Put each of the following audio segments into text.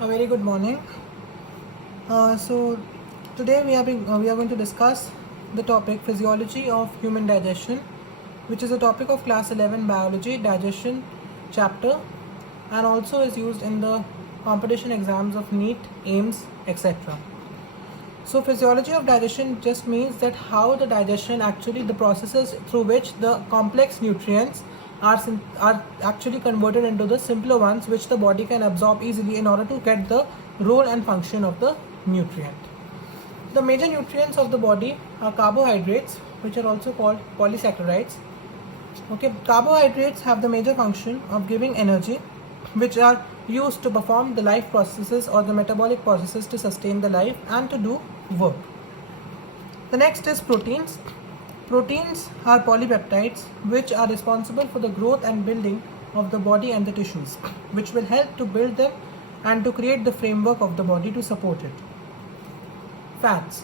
A very good morning. So today we are going to discuss the topic physiology of human digestion, which is a topic of class 11 biology digestion chapter, and also is used in the competition exams of NEET, AIMS, etc. So physiology of digestion just means that how the digestion actually the processes through which the complex nutrients are actually converted into the simpler ones which the body can absorb easily in order to get the role and function of the nutrient. The major nutrients of the body are carbohydrates, which are also called polysaccharides. Okay, carbohydrates have the major function of giving energy, which are used to perform the life processes or the metabolic processes to sustain the life and to do work. The next is proteins. Proteins are polypeptides which are responsible for the growth and building of the body and the tissues, which will help to build them and to create the framework of the body to support it. Fats.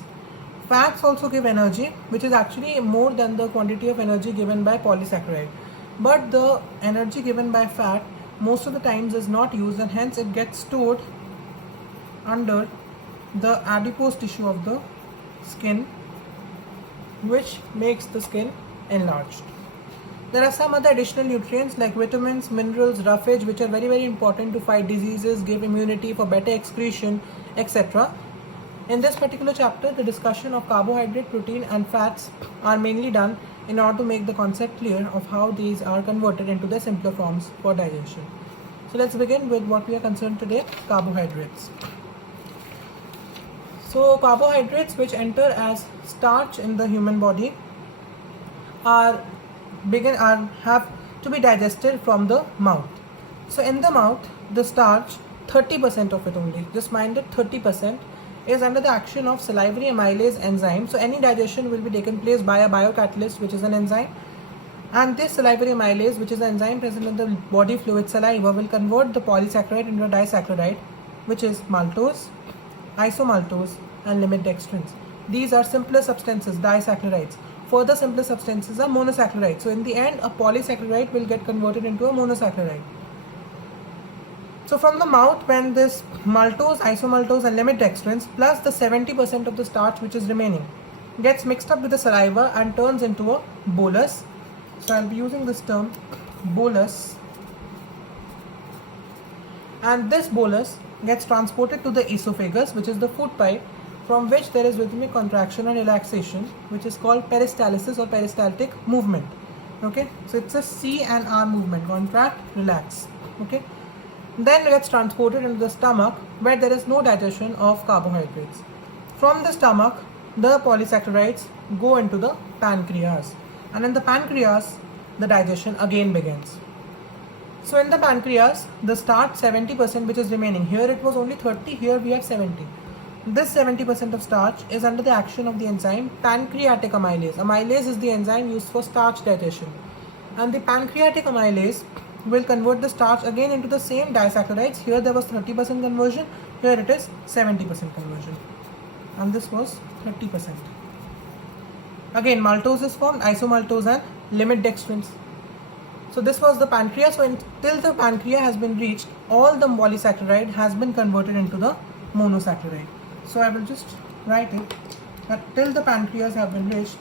Fats also give energy, which is actually more than the quantity of energy given by polysaccharide. But the energy given by fat most of the times is not used, and hence it gets stored under the adipose tissue of the skin, which makes the skin enlarged. There are some other additional nutrients like vitamins, minerals, roughage, which are very important to fight diseases, give immunity, for better excretion, etc. In this particular chapter, the discussion of carbohydrate, protein and fats are mainly done in order to make the concept clear of how these are converted into their simpler forms for digestion. So let's begin with what we are concerned today, carbohydrates. So carbohydrates, which enter as starch in the human body, have to be digested from the mouth. So in the mouth, the starch, 30% of it only, just mind it, 30% is under the action of salivary amylase enzyme. So any digestion will be taken place by a biocatalyst, which is an enzyme, and this salivary amylase, which is an enzyme present in the body fluid saliva, will convert the polysaccharide into a disaccharide, which is maltose, isomaltose and limit dextrins. These are simpler substances, disaccharides. Further simpler substances are monosaccharides. So in the end, a polysaccharide will get converted into a monosaccharide. So from the mouth, when this maltose, isomaltose and limit dextrins plus the 70% of the starch which is remaining gets mixed up with the saliva and turns into a bolus. So I'll be using this term bolus, and this bolus gets transported to the esophagus, which is the food pipe, from which there is rhythmic contraction and relaxation, which is called peristalsis or peristaltic movement. Okay, so it's a C and R movement, contract, relax. Okay, then it gets transported into the stomach, where there is no digestion of carbohydrates. From the stomach, the polysaccharides go into the pancreas, and in the pancreas the digestion again begins. So in the pancreas, the starch 70% which is remaining, here it was only 30, here we have 70. This 70% of starch is under the action of the enzyme pancreatic amylase. Amylase is the enzyme used for starch digestion, and the pancreatic amylase will convert the starch again into the same disaccharides. Here there was 30% conversion, here it is 70% conversion, and this was 30%. Again maltose is formed, isomaltose and limit dextrins. So this was the pancreas. So until the pancreas has been reached, all the polysaccharide has been converted into the monosaccharide. So I will just write it that till the pancreas have been reached,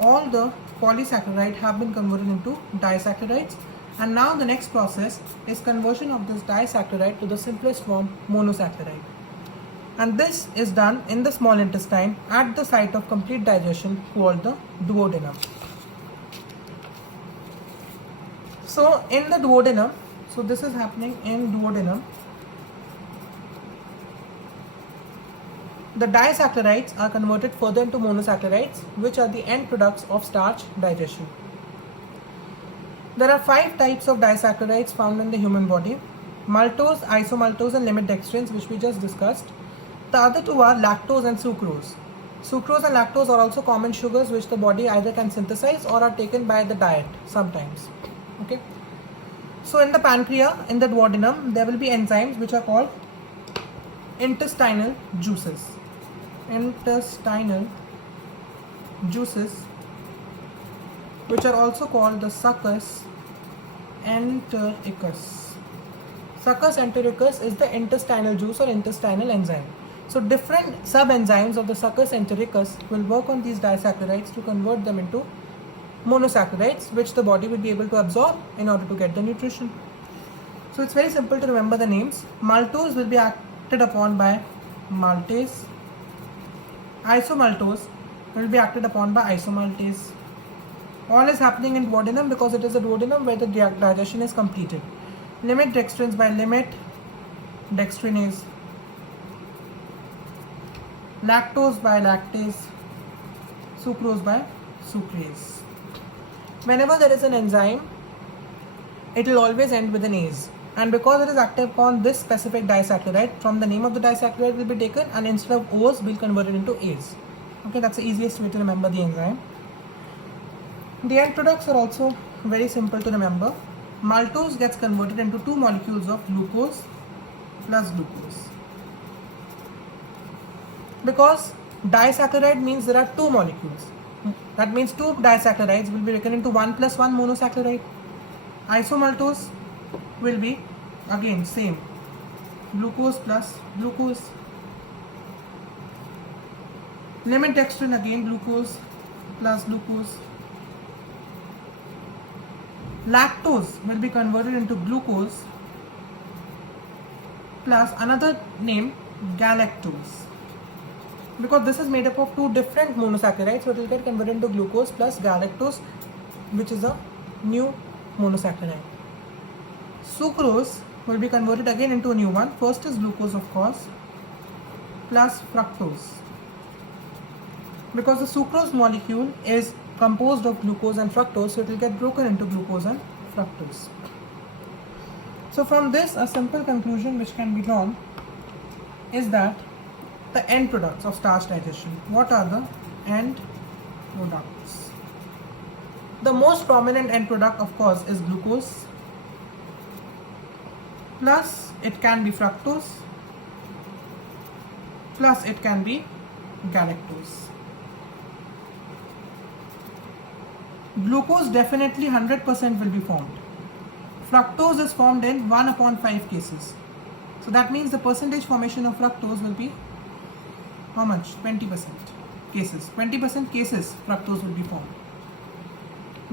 all the polysaccharide have been converted into disaccharides, and now the next process is conversion of this disaccharide to the simplest form, monosaccharide. And this is done in the small intestine at the site of complete digestion called the duodenum. So in the duodenum, so this is happening in duodenum, the disaccharides are converted further into monosaccharides, which are the end products of starch digestion. There are 5 types of disaccharides found in the human body: maltose, isomaltose and limit dextrins, which we just discussed. The other 2 are lactose and sucrose. Sucrose and lactose are also common sugars which the body either can synthesize or are taken by the diet sometimes. Okay. So in the pancreas, in the duodenum, there will be enzymes which are called intestinal juices. Intestinal juices, which are also called the succus entericus. Succus entericus is the intestinal juice or intestinal enzyme. So different sub-enzymes of the succus entericus will work on these disaccharides to convert them into monosaccharides, which the body will be able to absorb in order to get the nutrition. So it's very simple to remember the names. Maltose will be acted upon by maltase. Isomaltose will be acted upon by isomaltase. All is happening in duodenum because it is the duodenum where the digestion is completed. Limit dextrins by limit dextrinase. Lactose by lactase. Sucrose by sucrase. Whenever there is an enzyme, it will always end with an ase. And because it is active upon this specific disaccharide, from the name of the disaccharide will be taken, and instead of O's, we'll convert it into A's. Okay, that's the easiest way to remember the enzyme. The end products are also very simple to remember. Maltose gets converted into two molecules of glucose plus glucose. Because disaccharide means there are two molecules. That means two disaccharides will be taken into 1 plus 1 monosaccharide. Isomaltose will be again same, glucose plus glucose. Limit dextrin again glucose plus glucose. Lactose will be converted into glucose plus another name, galactose. Because this is made up of two different monosaccharides, so it will get converted into glucose plus galactose, which is a new monosaccharide. Sucrose will be converted again into a new one. First is glucose, of course, plus fructose. Because the sucrose molecule is composed of glucose and fructose, so it will get broken into glucose and fructose. So from this, a simple conclusion which can be drawn is that the end products of starch digestion. What are the end products? The most prominent end product, of course, is glucose, plus it can be fructose, plus it can be galactose. Glucose definitely 100% will be formed. Fructose is formed in 1 upon 5 cases. So that means the percentage formation of fructose will be how much? 20% cases. 20% cases fructose will be formed.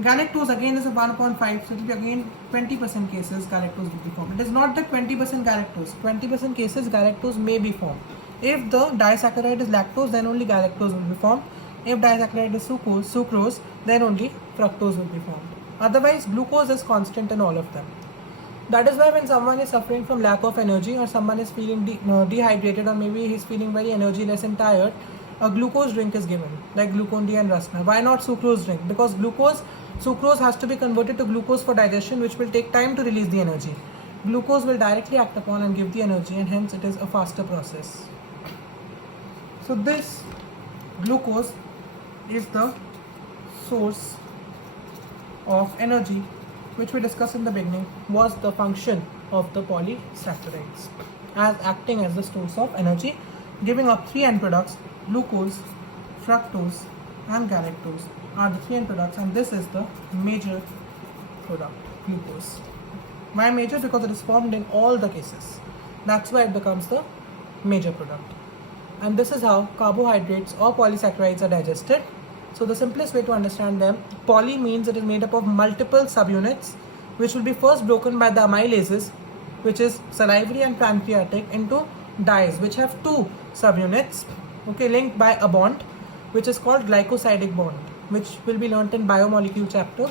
Galactose again is a 1 upon 5, so it will be again 20% cases galactose will be formed. It is not that 20% galactose. 20% cases galactose may be formed. If the disaccharide is lactose, then only galactose will be formed. If disaccharide is sucrose, then only fructose will be formed. Otherwise, glucose is constant in all of them. That is why when someone is suffering from lack of energy, or someone is feeling dehydrated, or maybe he's feeling very energyless and tired, a glucose drink is given, like Glucon-D and Rasna. Why not sucrose drink? Because sucrose has to be converted to glucose for digestion, which will take time to release the energy. Glucose will directly act upon and give the energy, and hence it is a faster process. So this glucose is the source of energy, which we discussed in the beginning was the function of the polysaccharides as acting as the source of energy, giving up three end products: glucose, fructose and galactose are the three end products, and this is the major product, glucose. Why major? Because it is formed in all the cases. That's why it becomes the major product. And this is how carbohydrates or polysaccharides are digested. So the simplest way to understand them, poly means it is made up of multiple subunits, which will be first broken by the amylases, which is salivary and pancreatic, into dyes, which have two subunits, okay, linked by a bond, which is called glycosidic bond, which will be learnt in biomolecule chapter,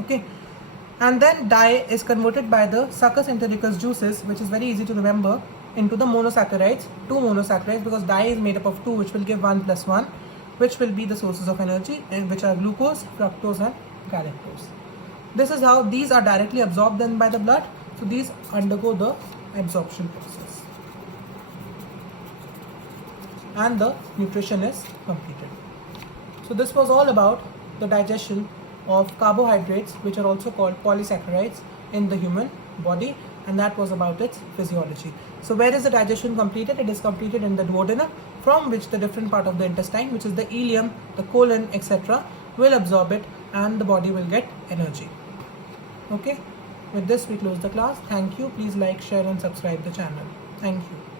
okay. And then dye is converted by the succus entericus juices, which is very easy to remember, into the monosaccharides, two monosaccharides, because dye is made up of two, which will give 1 plus 1, which will be the sources of energy, which are glucose, fructose and galactose. This is how these are directly absorbed then by the blood. So these undergo the absorption process, and the nutrition is completed. So this was all about the digestion of carbohydrates, which are also called polysaccharides, in the human body, and that was about its physiology. So where is the digestion completed? It is completed in the duodenum, from which the different part of the intestine, which is the ileum, the colon, etc., will absorb it, and the body will get energy. Okay. With this, we close the class. Thank you. Please like, share, and subscribe the channel. Thank you.